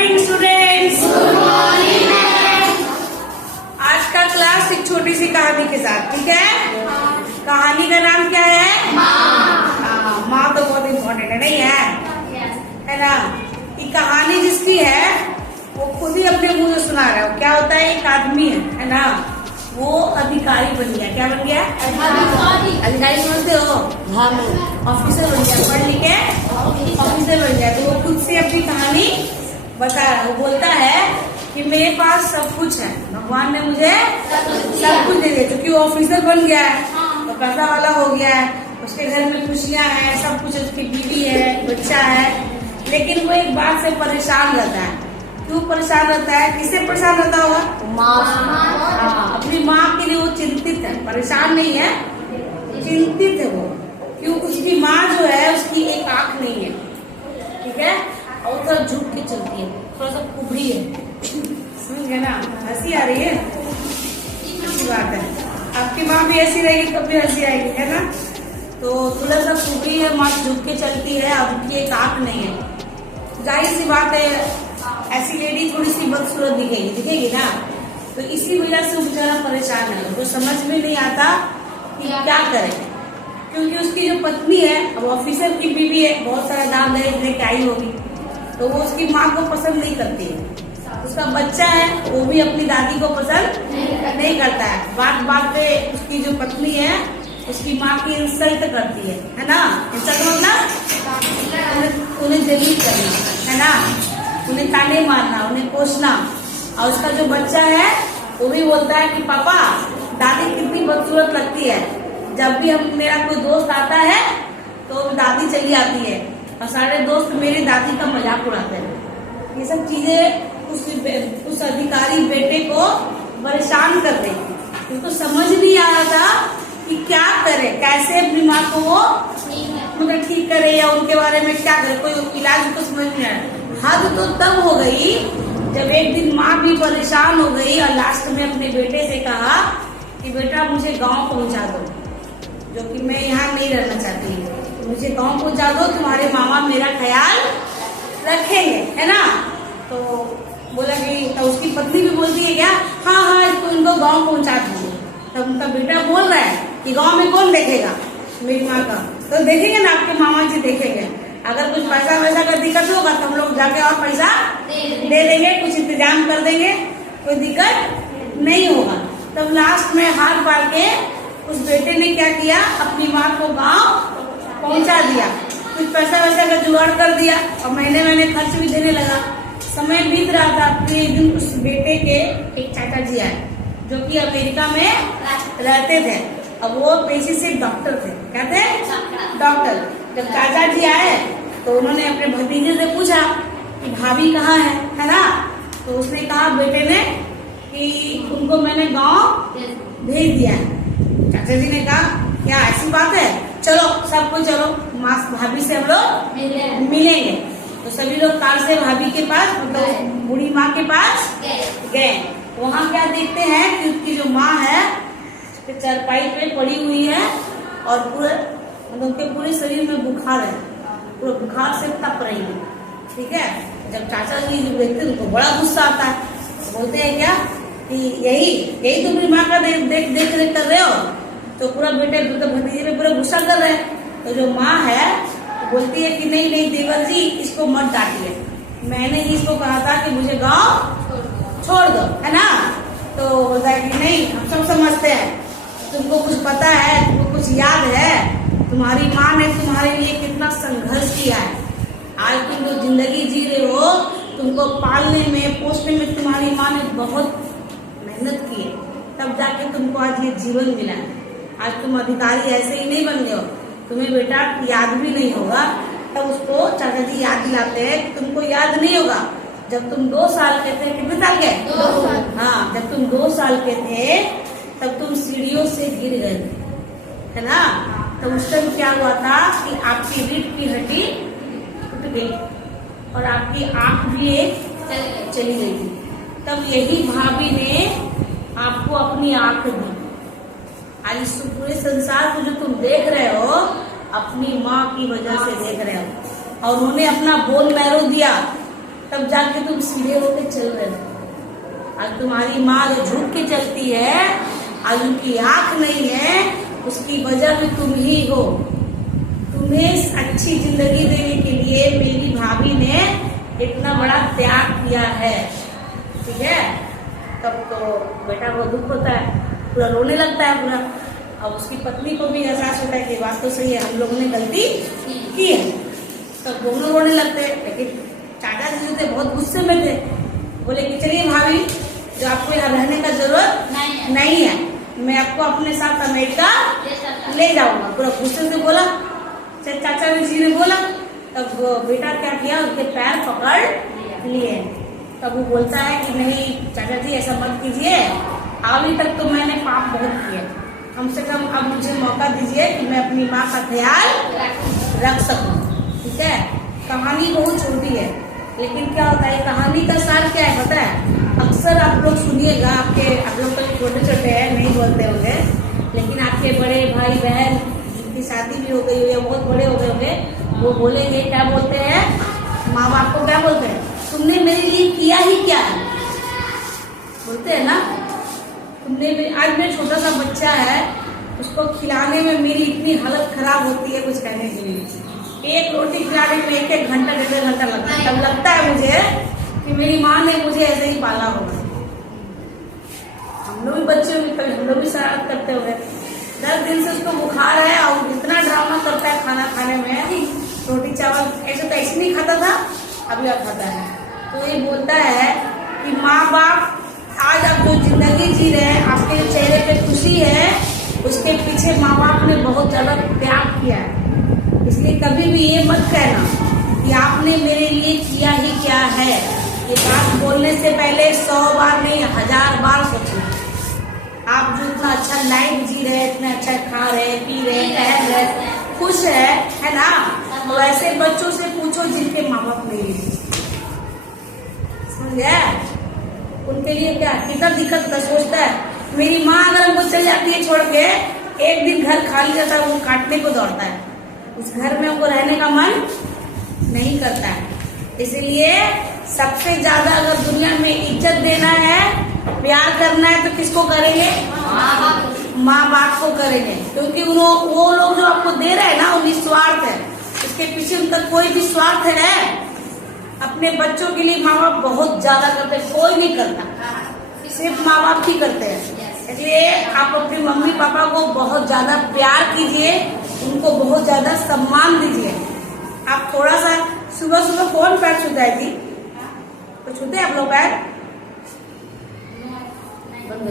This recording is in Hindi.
Morning students. Good morning. आज का क्लास एक छोटी सी कहानी के साथ, ठीक है? कहानी का नाम क्या है? माँ तो बहुत इम्पोर्टेंट है, नहीं है ना? ये कहानी जिसकी है वो खुद ही अपने मुंह से सुना रहा है। क्या होता है, एक आदमी है ना, वो अधिकारी बन गया। क्या बन गया? अधिकारी समझते हो? ऑफिसर बन गया, पढ़ लिख के ऑफिसर बन गया। तो वो खुद से अपनी कहानी बता रहा है। वो बोलता है कि मेरे पास सब कुछ है, भगवान ने मुझे सब कुछ दे दिया। क्योंकि वो ऑफिसर बन गया है तो पैसा वाला हो गया है, उसके घर में खुशियां हैं, सब कुछ, उसकी बीवी है, बच्चा है। लेकिन वो एक बात से परेशान रहता है। क्यों परेशान रहता है? किससे परेशान रहता होगा? अपनी माँ के लिए वो चिंतित है, परेशान नहीं है, चिंतित है वो। क्यों? उसकी माँ जो है उसकी एक आंख नहीं है, ठीक है, और थोड़ा झुक के चलती है, थोड़ा सा कुबड़ी है। समझ गए ना? हंसी आ रही है, अच्छी बात है। आपकी माँ भी ऐसी रहेगी कभी हंसी आएगी, है ना? तो थोड़ा सा कुबड़ी है, माँ झुक के चलती है, अब उनकी एक आंख नहीं है। जाहिर सी बात है, ऐसी लेडी थोड़ी सी बदसूरत दिखेगी ना। तो इसी वजह से वो बेचारा परेशान है, वो समझ में नहीं आता कि क्या करे। क्योंकि उसकी जो पत्नी है, अब ऑफिसर की बीवी है, बहुत सारा दाम दहेज लेके आई होगी, तो वो उसकी माँ को पसंद नहीं करती है। उसका बच्चा है, वो भी अपनी दादी को पसंद नहीं करता है। बात बात पे उसकी जो पत्नी है उसकी माँ की इंसल्ट करती है ना? इंसल्ट मतलब उन्हें जलील करना, है ना? उन्हें ताने मारना, उन्हें कोसना। और उसका जो बच्चा है वो भी बोलता है कि पापा, दादी कितनी बदसूरत लगती है। जब भी मेरा कोई दोस्त आता है तो दादी चली आती है और सारे दोस्त मेरी दादी का मजाक उड़ाते हैं। ये सब चीजें उस अधिकारी बेटे को परेशान कर रही थी। उसको समझ नहीं आ रहा था कि क्या करे, कैसे अपनी माँ को वो मतलब ठीक करे या उनके बारे में क्या करे, कोई इलाज को समझ नहीं आया। हद तो तब हो गई जब एक दिन माँ भी परेशान हो गई और लास्ट में अपने बेटे से कहा कि बेटा मुझे गांव पहुंचा दो, जो कि मैं यहाँ नहीं रहना चाहती, तो मुझे गांव पहुंचा दो, तुम्हारे मामा मेरा ख्याल रखेंगे, है ना? तो बोला कि तो उसकी पत्नी भी बोलती है क्या, हाँ इसको इनको गांव पहुंचा दीजिए। तब उनका बेटा बोल रहा है कि गांव में कौन देखेगा मेरी माँ का, तो देखेंगे ना, आपके मामा जी देखेंगे। अगर कुछ पैसा वैसा का दिक्कत होगा तो हम लोग जाके और पैसा दे देंगे, कुछ इंतजाम कर देंगे, कोई दिक्कत नहीं होगा। तब लास्ट में हार पार के उस बेटे ने क्या किया, अपनी माँ को गांव पहुंचा दिया, कुछ पैसा वैसा का जुगाड़ कर दिया और महीने खर्च भी देने लगा। समय बीत रहा था, फिर एक दिन उस बेटे के एक चाचा जी आए जो कि अमेरिका में रहते थे। अब वो पेशे से डॉक्टर थे। क्या थे? डॉक्टर। जब चाचा जी आए तो उन्होंने अपने भतीजे से पूछा कि भाभी कहाँ है ना? तो उसने कहा बेटे ने कि उनको मैंने गांव भेज दिया है। चाचा जी ने कहा क्या ऐसी बात है, चलो सबको चलो, भाभी से हम लोग मिलेंगे। तो सभी लोग कार से भाभी के पास, मतलब बूढ़ी माँ के पास गए। वहाँ क्या देखते हैं कि उसकी जो माँ है चारपाई पे पड़ी हुई है और पूरे मतलब उनके पूरे शरीर में बुखार है, पूरा बुखार से तप रही है, ठीक है। जब चाचा जी देखते हैं उनको बड़ा गुस्सा आता है, बोलते हैं क्या कि यही तुम मेरी माँ का देख कर रहे हो। तो पूरा बेटे तो भतीजे पे पूरा गुस्सा कर रहे हैं। तो जो माँ है बोलती है कि नहीं देवर जी, इसको मत डांटिए, मैंने ही इसको कहा था कि मुझे गाँव छोड़ दो, है ना? तो बोलता है कि नहीं, हम सब समझते हैं, तुमको कुछ पता है, तुमको कुछ याद है, तुम्हारी माँ ने तुम्हारे लिए कितना संघर्ष किया है। आज तुम जो जिंदगी जी रहे हो, तुमको पालने में पोसने में तुम्हारी माँ ने बहुत मेहनत की है, तब जाके तुमको आज ये जीवन मिला है। आज तुम अधिकारी ऐसे ही नहीं बन गए हो, तुम्हें बेटा याद भी नहीं होगा। तब उसको चाचा जी याद दिलाते हैं कि तुमको याद नहीं होगा, जब तुम 2 साल के थे। कितने साल के? 2 साल। हाँ, जब तुम 2 साल के थे तब तुम सीढ़ियों से गिर गए, है ना? तो उस टाइम क्या हुआ था कि आपकी रीढ़ की हड्डी टूट गई और आपकी आंख भी एक चली गई थी। तब यही भाभी ने आपको अपनी आंख दी। आज इस पूरे संसार को जो तुम देख रहे हो अपनी माँ की वजह से देख रहे हो, और उन्हें अपना बोन मैरो दिया, तब जाके तुम सीधे होके चल रहे हो। और तुम्हारी माँ जो झुक के चलती है और उनकी आंख नहीं है, उसकी वजह भी तुम ही हो। तुम्हें अच्छी जिंदगी देने के लिए मेरी भाभी ने इतना बड़ा त्याग किया है, ठीक है। तब तो बेटा को दुख होता है, पूरा रोने लगता है पूरा। अब उसकी पत्नी को भी एहसास होता है कि बात तो सही है, हम लोगों ने गलती की है। तब दोनों रोने लगते हैं। लेकिन चाचा जी थे बहुत गुस्से में थे, बोले कि चलिए भाभी, जो आपको यहाँ रहने का जरूरत नहीं है, मैं आपको अपने साथ अमेरिका ले जाऊंगा। पूरा गुस्से से बोला चाचा जी ने बोला। तब बेटा क्या किया, उसके पैर पकड़ लिए। तब वो बोलता है कि नहीं चाचा जी ऐसा मत कीजिए, अभी तक तो मैंने पाप बहुत किए, कम से कम अब मुझे मौका दीजिए कि मैं अपनी माँ का ख्याल रख सकूं, ठीक है। कहानी बहुत छोटी है, लेकिन क्या होता है कहानी का सार क्या है पता है। अक्सर आप लोग सुनिएगा, आप लोग तो छोटे छोटे हैं नहीं बोलते होंगे, लेकिन आपके बड़े भाई बहन जिनकी शादी भी हो गई है, बहुत बड़े हो गए होंगे, वो बोलेंगे क्या बोलते हैं, माँ बाप को क्या बोलते हैं, तुमने मेरे लिए किया ही क्या है, बोलते हैं ना। तुमने आज मेरा छोटा सा बच्चा है, उसको खिलाने में मेरी इतनी हालत खराब होती है कुछ कहने के लिए। एक रोटी खिलाने में 1-1 घंटा 1.5 घंटा लगता है। तब लगता है मुझे कि मेरी माँ ने मुझे ऐसे ही पाला होगा। हम लोग भी बच्चे होंगे, कभी हम लोग भी शरारत करते होंगे। 10 दिन से उसको बुखार है और इतना ड्रामा करता है खाना खाने में, रोटी चावल ऐसे तो ऐसे नहीं खाता था, अभी अब खाता है। तो ये बोलता है कि माँ बाप आज आप जो जिंदगी जी रहे हैं, आपके चेहरे पे खुशी है, उसके पीछे माँ बाप ने बहुत ज्यादा त्याग किया है। इसलिए कभी भी ये मत कहना कि आपने मेरे लिए किया ही क्या है। ये बात बोलने से पहले 100 बार नहीं 1000 बार सोचना। आप जो इतना अच्छा लाइफ जी रहे, इतना अच्छा खा रहे, पी रहे, टहल रहे, खुश है ना। तो ऐसे बच्चों से पूछो जिनके माँ बाप नहीं है, समझ गया। उनके लिए क्या कितना दिक्कत का सोचता है। मेरी माँ अगर हमको चल जाती है छोड़ के, एक दिन घर खाली रहता है, वो काटने को दौड़ता है, उस घर में हमको रहने का मन नहीं करता है। इसलिए सबसे ज्यादा अगर दुनिया में इज्जत देना है, प्यार करना है, तो किसको करेंगे, माँ बाप को करेंगे। क्योंकि वो लोग जो आपको दे रहे हैं ना, वो निस्वार्थ है, उसके पीछे उनका कोई भी स्वार्थ है। अपने बच्चों के लिए माँ बाप बहुत ज्यादा करते हैं, कोई नहीं करता, सिर्फ माँ बाप ही करते हैं। इसलिए आप अपने मम्मी पापा को बहुत ज्यादा प्यार कीजिए, उनको बहुत ज्यादा सम्मान दीजिए। आप थोड़ा सा सुबह सुबह कौन पैर छूता है जी, तो छूते हैं आप लोग पैर, बंद